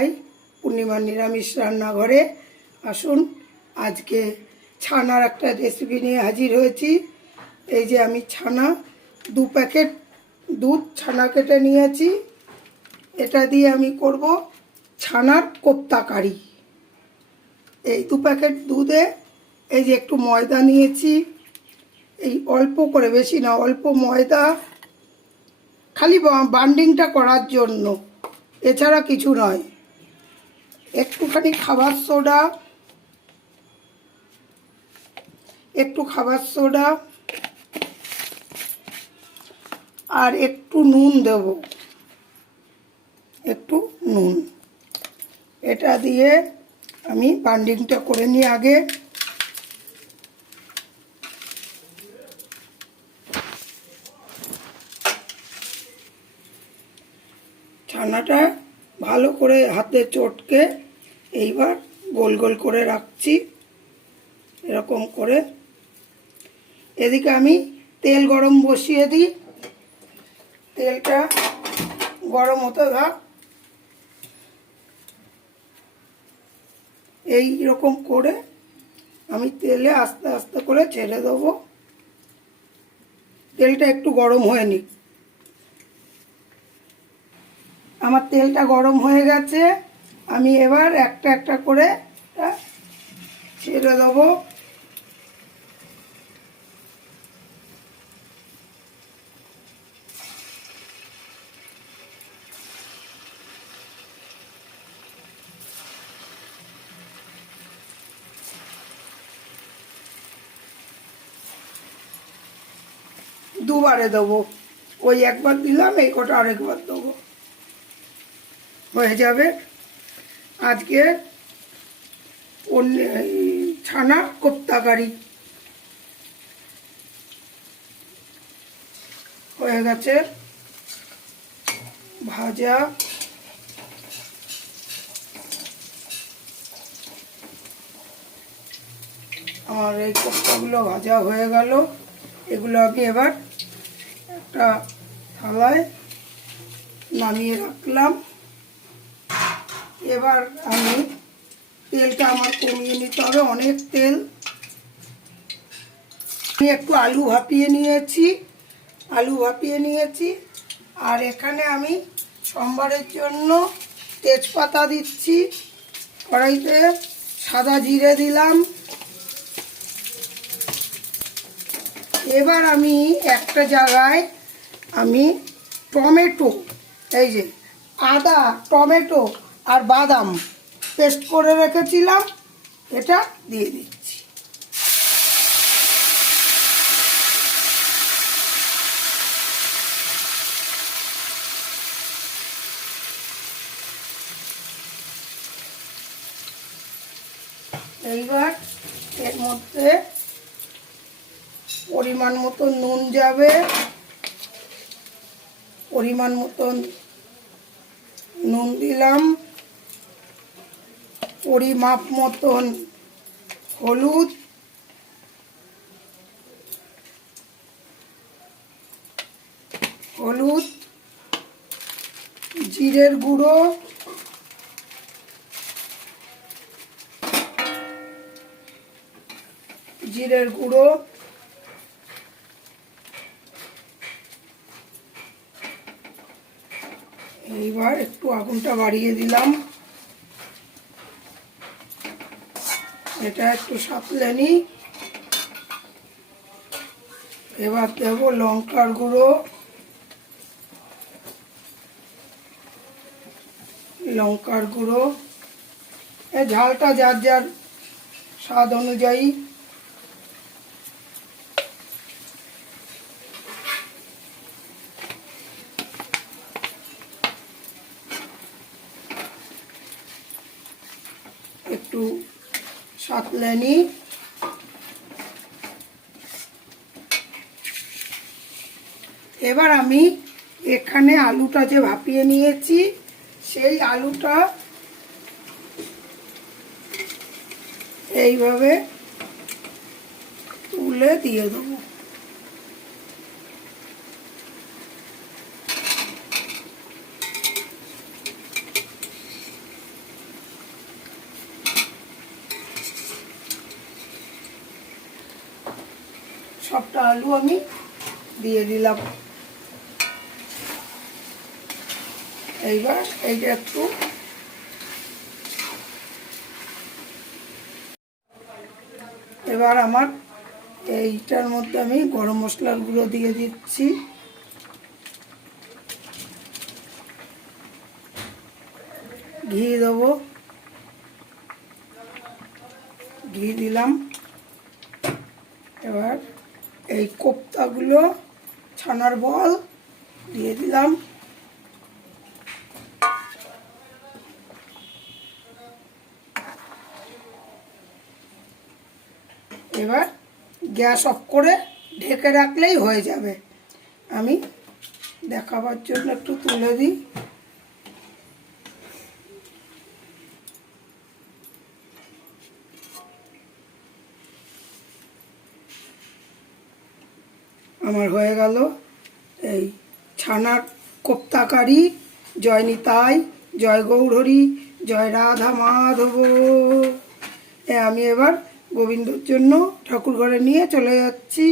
সবাই পূর্ণিমা নিরামিষ রান্নাঘরে আসুন। আজকে ছানার একটা রেসিপি নিয়ে হাজির হয়েছি। এই যে আমি ছানা, দু প্যাকেট দুধ ছানা কেটে নিয়েছি। এটা দিয়ে আমি করব ছানার কোপ্তা কারি। এই দু প্যাকেট দুধে এই যে একটু ময়দা নিয়েছি। এই অল্প করে, বেশি না, অল্প ময়দা। খালি বান্ডিংটা করার জন্য। এছাড়া কিছু নয়। একটুখানি খাবার সোডা, একটু খাবার সোডা, আর একটু নুন দেব। একটু নুন। এটা দিয়ে আমি বান্ডিংটা করে নিই আগে। ছানাটা ভালো করে হাতে চটকে এইবার গোল গোল করে রাখছি। এরকম করে। এদিকে আমি তেল গরম বসিয়ে দিই। তেলটা গরম হতে থাক। এই রকম করে আমি তেলে আস্তে আস্তে করে ছেড়ে দেবো। তেলটা একটু গরম হয়ে নিক। আমার তেলটা গরম হয়ে গেছে, আমি এবার একটা একটা করে ছেড়ে দেবো। দুবারে দেবো। ওই একবার দিলাম, এই কটা আরেকবার দেবো। হয়ে যাবে। আজকে অন্য- ছানা কোপ্তাকারি হয়ে গেছে। ভাজা। আর এই কোপ্তাগুলো ভাজা হয়ে গেল। এগুলো আমি এবার একটা থালায় নামিয়ে রাখলাম। এবার আমি তেলটা আমার কমিয়ে নিতে হবে, অনেক তেল। আমি একটু আলু ভাপিয়ে নিয়েছি, আলু ভাপিয়ে নিয়েছি। আর এখানে আমি সোমবারের জন্য তেজপাতা দিচ্ছি। কড়াইতে সাদা জিরে দিলাম। এবার আমি একটা জায়গায় আমি টমেটো, এই যে আদা, টমেটো আর বাদাম পেস্ট করে রেখেছিলাম, এটা দিয়ে দিচ্ছি। এইবার এর মধ্যে পরিমাণ মতো নুন যাবে, পরিমাণ মতন নুন দিলাম। পরিমাপ মতন হলুদ হলুদ জিরের গুঁড়ো জিরের গুঁড়ো এইবার একটু আগুনটা বাড়িয়ে দিলাম। এটা একটু সাতলে নি। এবার দেবো লঙ্কার গুঁড়ো। লঙ্কার গুঁড়ো। এই ঝালটা যার যার স্বাদ অনুযায়ী। একটু সাতলে নিই এবার আমি এখানে আলুটা যে ভাপিয়ে নিয়েছি, সেই আলুটা এইভাবে তুলে দিয়ে দেবো। সবটা আলু আমি দিয়ে দিলাম। এইবার এইটা একটু এবার আমার এইটার মধ্যে আমি গরম মশলার গুঁড়ো দিয়ে দিচ্ছি। ঘি দেবো। ঘি দিলাম। এবার এই কোপ্তাগুলো ছানার বল দিয়ে দিলাম। এবার গ্যাস অফ করে ঢেকে রাখলেই হয়ে যাবে। আমি দেখাবার জন্য একটু তুলে দিই। আমার হয়ে গেল। এই ছানার কোপ্তাকারি, জয় নিতাই, জয় গৌরহরি, জয় রাধা মাধব। আমি এবার গোবিন্দর জন্য ঠাকুর ঘরে নিয়ে চলে যাচ্ছি।